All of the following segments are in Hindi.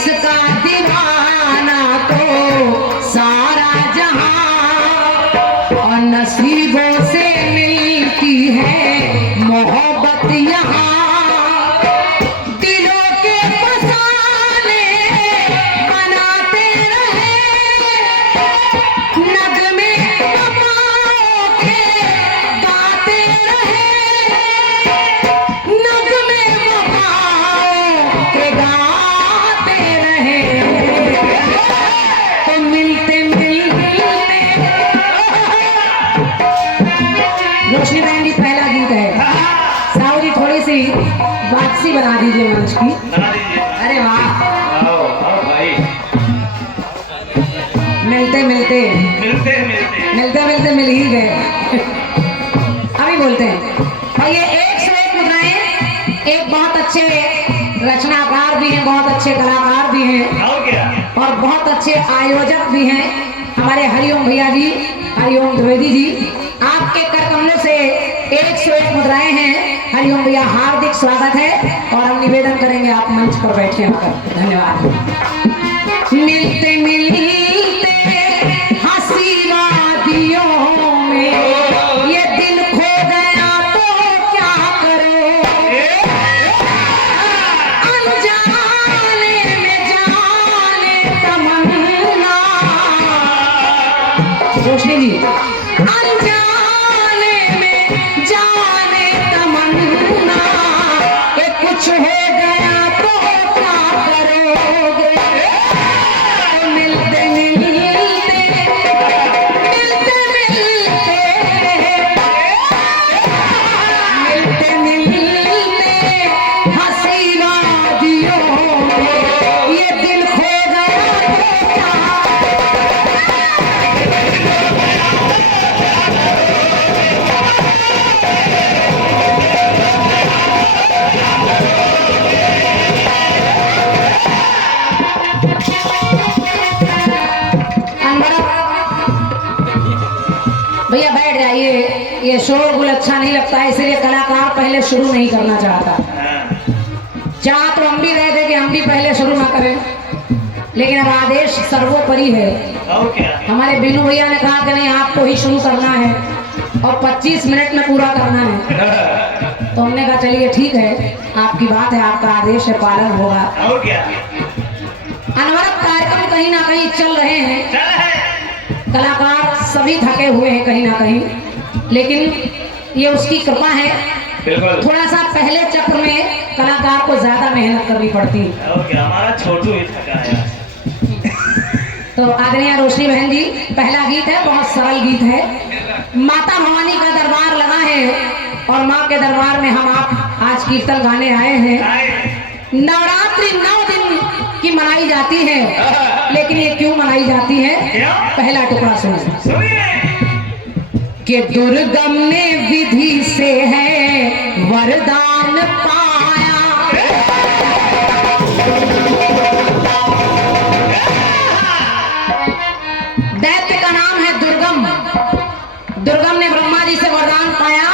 इसका दीवाना तो सारा जहां, और नसीबों से मिलती है मोहब्बत यहाँ। रोशनी बहन जी पहला गीत है, साहू जी थोड़ी सी वापसी बना दीजिए मंच की। अरे वाह, भाई मिलते मिलते मिल ही गए। अभी बोलते हैं और ये 101 मुद्राएं, एक बहुत अच्छे रचनाकार भी हैं, बहुत अच्छे कलाकार भी हैं और बहुत अच्छे आयोजक भी हैं हमारे हरिओम भैया जी, हरिओम द्विवेदी जी। आपके कर कमलों से 101 मुद्राएं हैं। हरिओम भैया हार्दिक स्वागत है और हम निवेदन करेंगे आप मंच पर बैठे होकर। धन्यवाद। मिलते मिलते हंसी वादियों में ये दिल खो गया तो क्या करो, अनजाने में जाने तमन्ना। रोशनी जी, अनजाने में जाने तमन्ना, ये कुछ हो गया तो क्या करोगे। मिलते मिलते मिलते मिलते मिलते हंसी वादियों में ये दिल खो गया तो क्या। भैया बैठ जाइए, ये शोरगुल अच्छा नहीं लगता है, इसलिए कलाकार पहले शुरू नहीं करना चाहता। चाह तो हम भी रहे थे कि हम भी पहले शुरू ना करें, लेकिन अब आदेश सर्वोपरि है। हमारे बीनू भैया ने कहा कि नहीं आपको ही शुरू करना है और 25 मिनट में पूरा करना है, तो हमने कहा चलिए ठीक है, आपकी बात है, आपका आदेश है, पालन होगा। अनवरत कार्यक्रम कहीं ना कहीं चल रहे हैं, कलाकार सभी थके हुए हैं कहीं ना कहीं, लेकिन ये उसकी कृपा है। थोड़ा सा पहले चक्र में कलाकार को ज्यादा मेहनत करनी पड़ती है। हमारा छोटू ही थका है। तो आदरणीय रोशनी बहन जी, पहला गीत है, बहुत सरल गीत है। माता भवानी का दरबार लगा है और माँ के दरबार में हम आप आज कीर्तन गाने आए हैं। नवरात्रि 9 दिन की मनाई जाती है, लेकिन ये क्यों मनाई जाती है, पहला टुकड़ा सुनिए। कि दुर्गम ने विधि से है वरदान पाया, दैत्य का नाम है दुर्गम। दुर्गम ने ब्रह्मा जी से वरदान पाया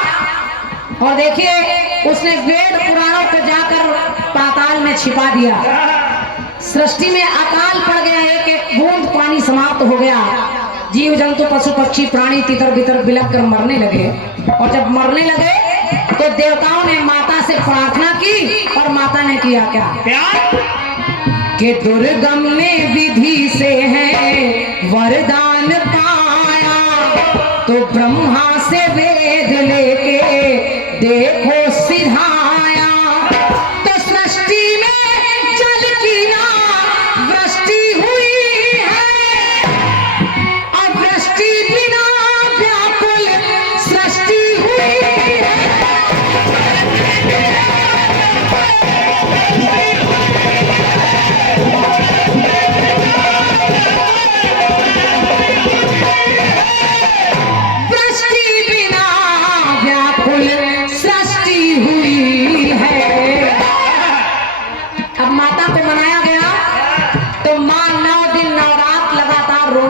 और देखिए उसने वेद पुराणों को जाकर पाताल में छिपा दिया। सृष्टि में अकाल पड़ गया, एक एक बूंद पानी समाप्त हो गया। जीव जंतु पशु पक्षी प्राणी तितर बितर बिलक कर मरने लगे, और जब मरने लगे तो देवताओं ने माता से प्रार्थना की और माता ने किया क्या, कि दुर्गम ने विधि से है वरदान पाया, तो ब्रह्मा से वेद लेके देखो सिधाया, तो सृष्टि में जल की ना वृष्टि हुई है, और वृष्टि बिना व्याकुल सृष्टि हुई है।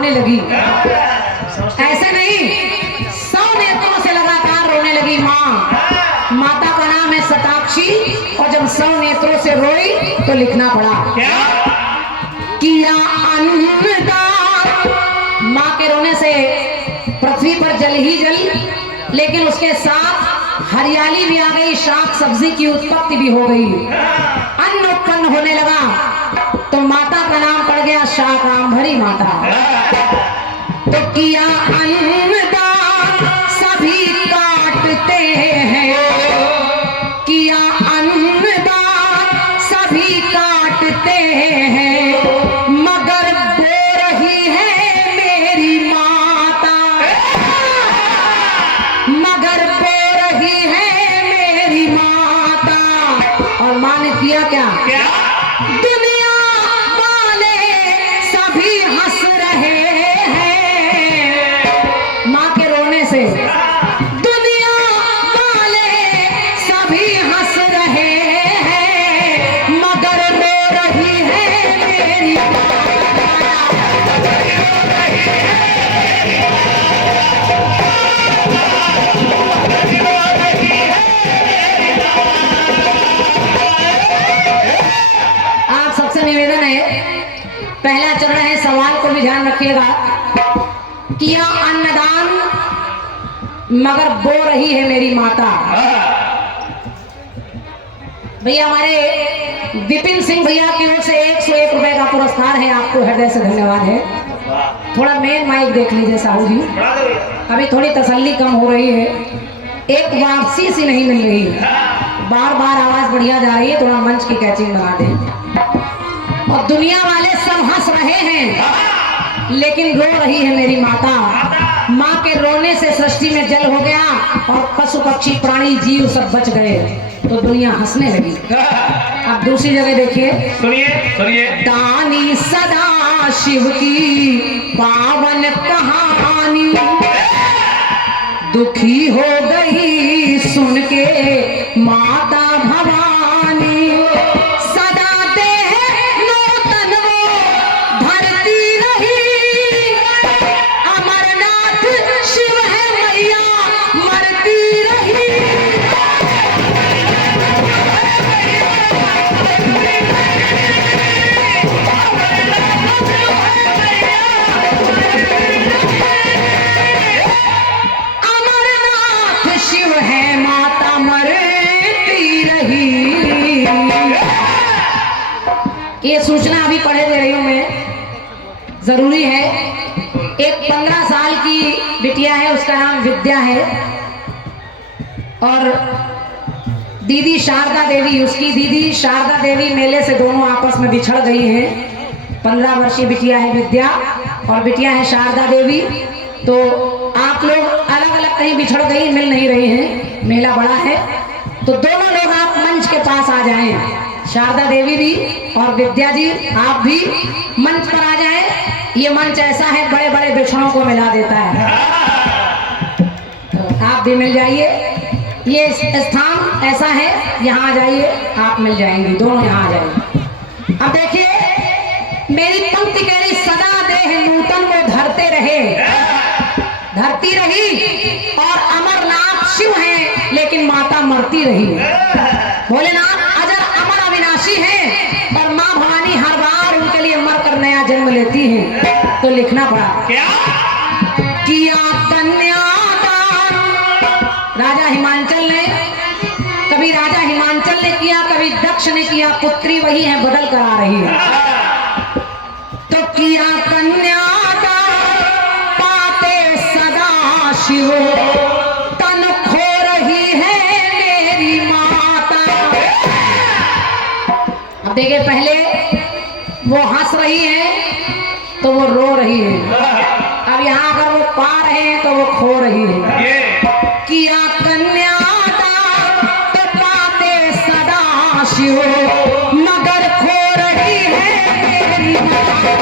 लगी ऐसे नहीं, 100 नेत्रों से लगातार रोने लगी माँ। माता का नाम है शताक्षी, और जब 100 नेत्रों से रोई तो लिखना पड़ा, ही जल, लेकिन उसके साथ हरियाली भी आ गई, शाक सब्जी की उत्पत्ति भी हो गई, अन्न उत्पन्न होने लगा। तो माता का नाम पड़ गया शाकांभरी माता। तो किया अन्नदान सभी काटते हैं, किया अन्नदान सभी काटते हैं, मगर बो रही है मेरी माता, मगर बो रही है मेरी माता। और माँ ने किया क्या? दुनिया वाले सभी हंस रहे हैं माँ के रोने से, दुनिया वाले सभी हंस रहे हैं, मगर रो रही है मेरी आप सबसे निवेदन है, पहला चरण है, सवाल को भी ध्यान रखिएगा। किया अन्नदान मगर बो रही है मेरी माता। भैया हमारे विपिन सिंह भैया की ओर से 101 रुपए का पुरस्कार है, आपको हृदय से धन्यवाद है। थोड़ा मेन माइक देख लीजिए साहू जी, अभी थोड़ी तसल्ली कम हो रही है, एक वापसी सी नहीं मिल रही है, बार बार आवाज बढ़िया जा रही है, थोड़ा मंच की कैचिंग बना दें। और दुनिया वाले सब हंस रहे हैं लेकिन रो रही है मेरी माता। माँ के रोने से सृष्टि में जल हो गया और पशु पक्षी प्राणी जीव सब बच गए, तो दुनिया हंसने लगी। अब दूसरी जगह देखिए, सुनिए सुनिए। दानी सदा शिव की पावन कहानी, दुखी हो गई सुन के माता भवानी, सदा देह नूतन वो भरती रही, अमरनाथ शिव है मैया मरती रही। अमरनाथ शिव है माता मरती रही। ये सूचना अभी पढ़े दे रही हूं मैं, जरूरी है। एक 15 साल की बिटिया है, उसका नाम विद्या है, और दीदी शारदा देवी, उसकी दीदी शारदा देवी मेले से दोनों आपस में बिछड़ गई हैं। 15 वर्षीय बिटिया है विद्या और बिटिया है शारदा देवी। तो आप लोग अलग अलग कहीं बिछड़ गई, मिल नहीं रही हैं, मेला बड़ा है, तो दोनों लोग आप मंच के पास आ जाएं, शारदा देवी भी और विद्या जी आप भी मंच पर आ जाएं। ये मंच ऐसा है बड़े बड़े बिछड़ों को मिला देता है, तो आप भी मिल जाइए। ये स्थान ऐसा है, यहाँ आ जाइए, आप मिल जाएंगे, दोनों यहाँ आ जाइए। अब देखिए मेरी पंक्ति कह रही, सदा देह नूतन वो धरते रहे, धरती रही, और अमरनाथ शिव है लेकिन माता मरती रही। भोलेनाथ अजर अमर अविनाशी है और माँ भवानी हर बार उनके लिए मर कर नया जन्म लेती है। तो लिखना पड़ा क्या? किया कन्यादान राजा हिमांचल ने, कभी राजा हिमांचल ने किया, कभी दक्ष ने किया, पुत्री वही है, बदल कर आ रही है। तो किया कन्यादान पाते सदा शिव, तन खो रही है मेरी माता। अब देखिए, पहले वो हंस रही है तो वो रो रही है, अब यहाँ अगर वो पा रहे हैं तो वो खो रही है। किया कन्यादान तो पाते सदा शिव, मगर खो रही है मेरी माता।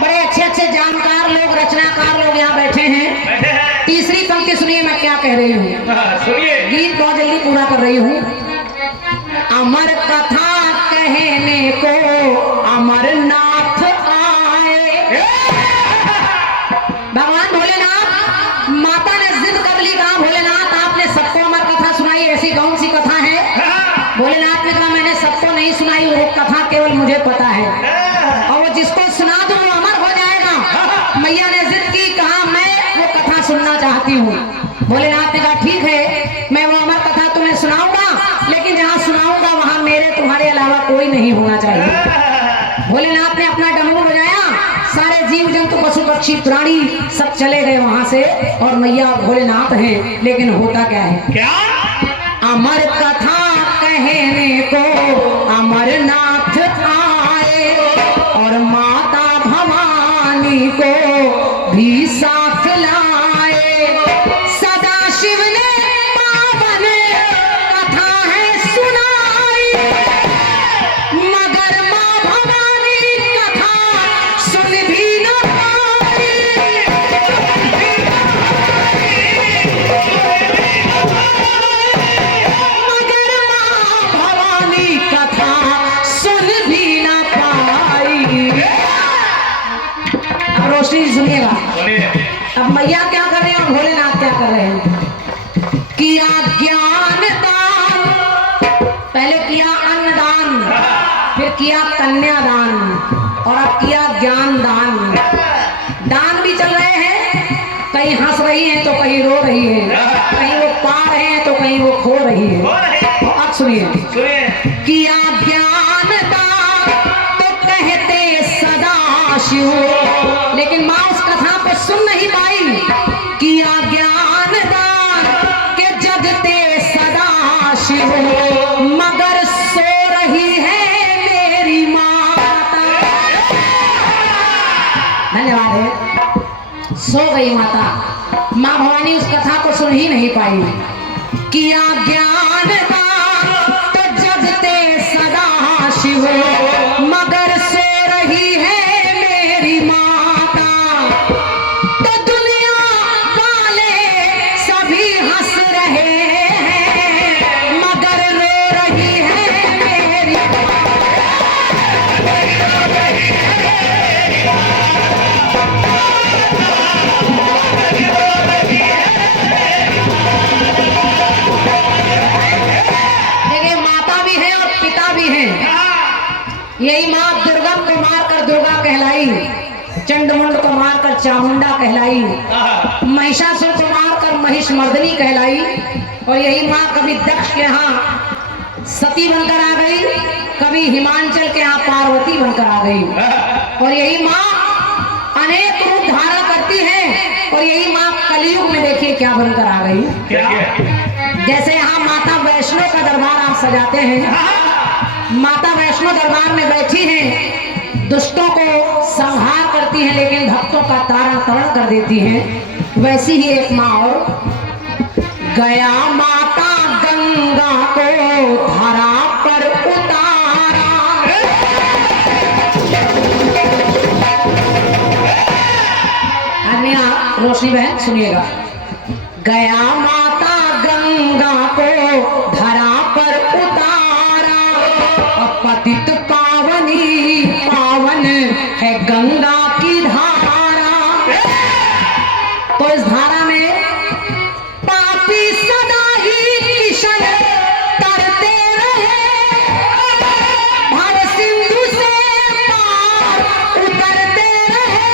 बड़े अच्छे अच्छे जानकार लोग, रचनाकार लोग यहाँ बैठे हैं। तीसरी पंक्ति सुनिए मैं क्या कह रही हूँ, सुनिए। गीत बहुत जल्दी पूरा कर रही हूँ। अमर कथा कहने को अमरनाथ आए, भगवान भोलेनाथ, माता ने जिद कर ली, कहा भोलेनाथ आपने सबको अमर कथा सुनाई, ऐसी गौ केवल मुझे पता है, और वो जिसको सुना दूं वो अमर हो जाएगा। मैया ने जिद की, कहा मैं वो कथा सुनना चाहती हूँ। भोलेनाथ ने कहा ठीक है, मैं वो अमर कथा तुम्हें सुनाऊंगा, लेकिन जहाँ सुनाऊंगा वहां मेरे तुम्हारे अलावा कोई नहीं होना चाहिए। भोलेनाथ ने अपना डमरू बजाया, सारे जीव जंतु पशु पक्षी प्राणी सब चले गए वहां से, और मैया भोलेनाथ हैं। लेकिन होता क्या है, क्या अमर कथा कहने को अमरनाथ आए, और माता भवानी को भी साथ लाए। सदा शिव ने पावन कथा है सुनाई, मगर माँ भवानी कथा सुन भी न पाई। मगर माँ भवानी कथा सुन भी न पाई। अब रोशनी सुनिएगा, बोलिए। अब मैया क्या कर रहे हैं और भोलेनाथ क्या कर रहे हैं। किया ज्ञान दान, पहले किया अन्नदान, फिर किया कन्यादान, और अब किया ज्ञान दान। दान भी चल रहे हैं, कहीं हंस रही है तो कहीं रो रही है, कहीं वो पा रहे हैं तो कहीं वो खो रही है। और अब सुनिए, सुनिए। किया ज्ञान दान तो कहते सदा शिव, लेकिन माँ उस कथा को सुन नहीं पाई। किया ज्ञान दान के जगते सदा शिव, मगर सो रही है मेरी माता। धन्यवाद है, सो गई माता। माँ भवानी उस कथा को सुन ही नहीं पाई। किया ज्ञान दान तो जगते सदा शिव, मगर सो रही है मेरी माता। तो दुनिया वाले सभी हंस रहे हैं, मगर रो रही है मेरी देखिए, माता भी है और पिता भी है। यही माँ दुर्गम को मारकर दुर्गा कहलाई, चंडमुंड को मारकर चामुंडा कहलाई, महिषासुर को मारकर महिषमर्दिनी कहलाई, और यही माँ कभी दक्ष के यहाँ सती बनकर आ गई, कभी हिमांचल के यहाँ पार्वती बनकर आ गई। और यही माँ अनेक रूप धारण करती है, और यही माँ कलयुग में देखिए क्या बनकर आ गई। क्या जैसे यहाँ माता वैष्णो का दरबार आप सजाते हैं, माता वैष्णो दरबार में बैठी हैं, दुष्टों को संहार करती हैं, लेकिन भक्तों का तारण तरण कर देती हैं। वैसी ही एक माँ और गया माता गंगा को धरा पर उतारा। अन्य रोशनी बहन सुनिएगा, गया माता गंगा को धरा पर उतारा, पतित पावनी पावन है गंगा की धारा। तो इस धारा में पापी सदा ही किशन तरते रहे, भव सिंधु से पार उतरते रहे।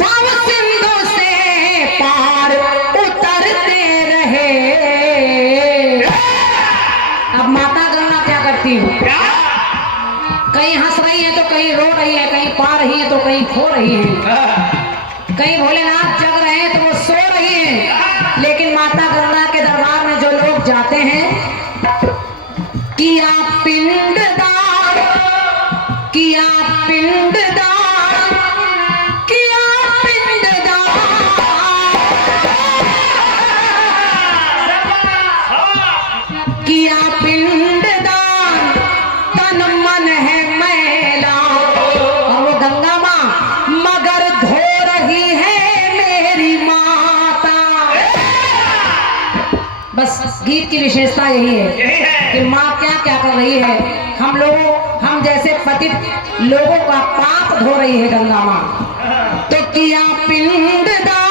भव सिंधु से पार उतरते रहे। अब माता गंगा क्या करती है, कहीं हंस रही है तो कहीं रो रही है, कहीं पा रही है तो कहीं खो रही है, कहीं भोलेनाथ जग रहे हैं तो वो सो रही है। लेकिन माता गंगा के दरबार में जो लोग जाते हैं, किया पिंडदान, किया पिंडदान, किया पिंडदान, किया पिंडदान, तन मन है मैला, और वो गंगा माँ मगर धो रही है मेरी माता। बस गीत की विशेषता यही है कि माँ क्या क्या कर रही है। हम जैसे पतित लोगों का पाप धो रही है गंगा माँ। तो किया पिंड दान